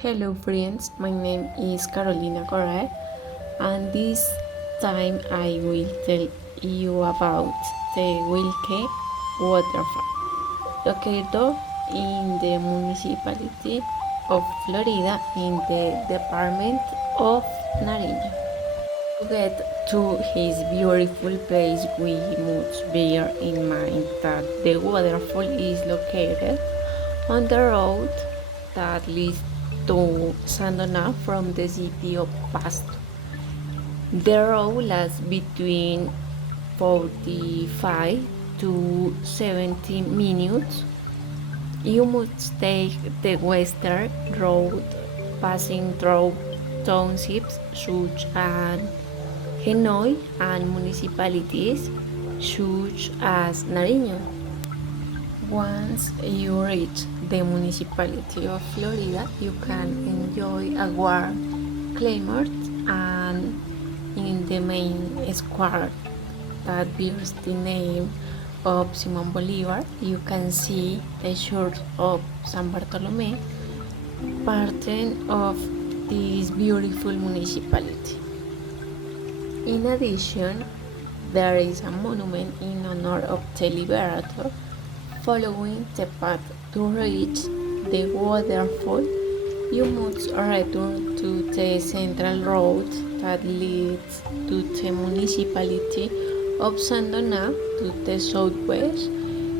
Hello friends, my name is Carolina Correa and this time I will tell you about the Guilque Waterfall, located in the municipality of Florida in the department of Nariño. To get to his beautiful place, we must bear in mind that the waterfall is located on the road that leads to Sandona from the city of Pasto. The road lasts between 45 to 70 minutes. You must take the western road passing through townships such as Hanoi and municipalities such as Nariño. Once you reach the municipality of Florida, you can enjoy a warm climate and in the main square that bears the name of Simon Bolivar, you can see the church of San Bartolome, part of this beautiful municipality. In addition, there is a monument in honor of the Liberator. Following the path to reach the waterfall, you must return to the central road that leads to the municipality of Sandona to the southwest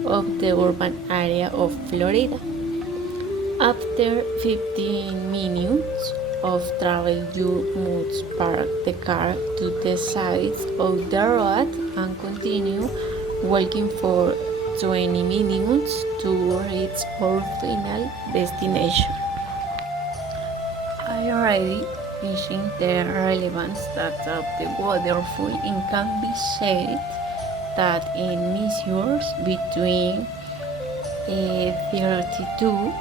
of the urban area of Florida. After 15 minutes of travel, you must park the car to the side of the road and continue walking for 20 minutes to reach our final destination. I already mentioned the relevance that of the waterfall and can be said that it measures between 32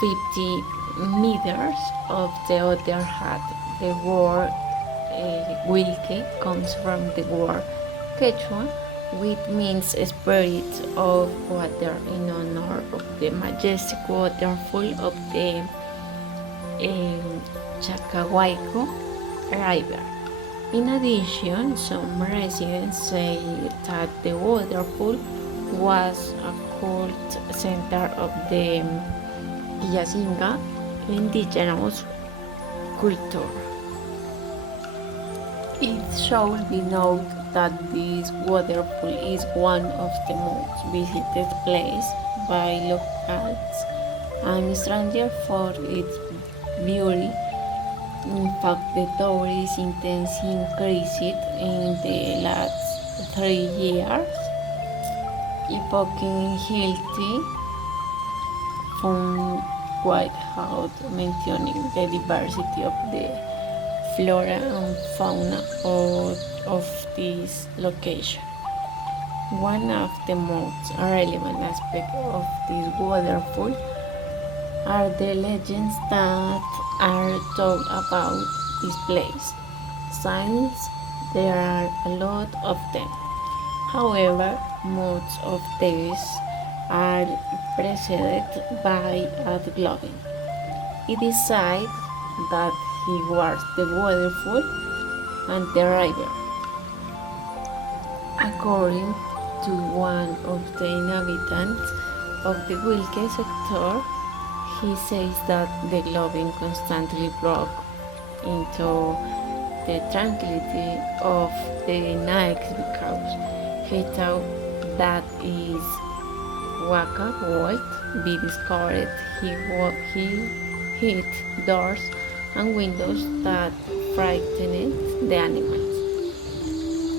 50 meters. Of the other hand, the word Guilque comes from the word Quechua, which means spirit of water in honor of the majestic waterfall of the Chacahuayco River. In addition, some residents say that the waterfall was a cult center of the Guilque indigenous culture. It should be noted that this waterfall is one of the most visited places by locals and strangers for its beauty. In fact, the tourist intensity increased in the last 3 years, evoking healthy from quite out mentioning the diversity of the flora and fauna of this location. One of the most relevant aspects of this waterfall are the legends that are told about this place. Since there are a lot of them. However, most of these are preceded by a globing. It is said that he was the waterfall and the river. According to one of the inhabitants of the Guilque sector, he says that the globing constantly broke into the tranquility of the night because he thought that his Waka would be discovered. He hit doors and windows that frightened the animals.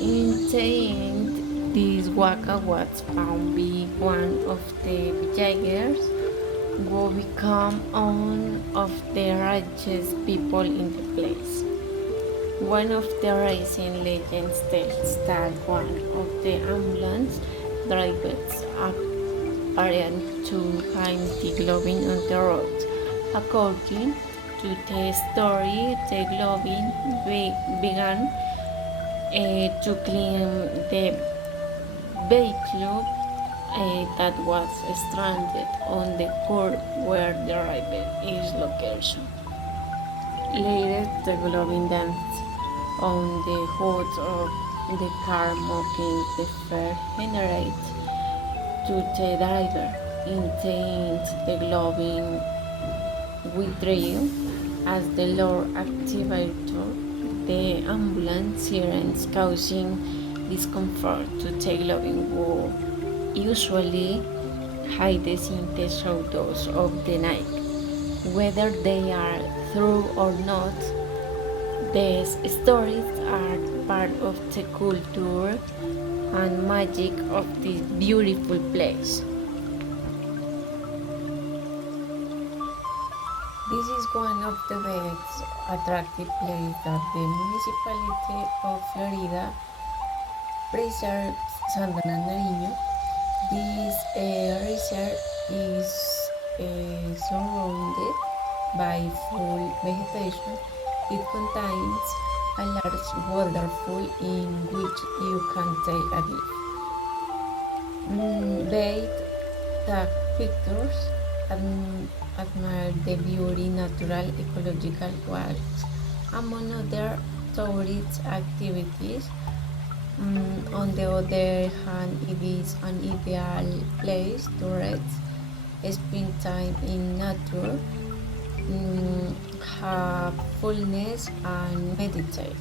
In the end, this Waka was found to be one of the villagers who became one of the richest people in the place. One of the recent legends tells that one of the ambulance drivers apparent to find the globin on the road. According to the story, the globin began to clean the vehicle that was stranded on the curve where the river is location. Later, the glowing dance on the hood of the car mocking the fire generates to the driver intense the glowing withdrew as the Lord activator the ambulance sirens causing discomfort to the glowing who usually hides in the shadows of the night. Whether they are true or not, these stories are part of the culture and magic of this beautiful place. This is one of the best attractive places that the municipality of Florida preserves Santa Nariño. This reserve is surrounded by full vegetation. It contains a large waterfall in which you can take a dip, bathe, take pictures, and admire the beauty, natural, ecological walks, among other tourist activities. On the other hand, it is an ideal place to rest, spend time in nature, have fullness, and meditate.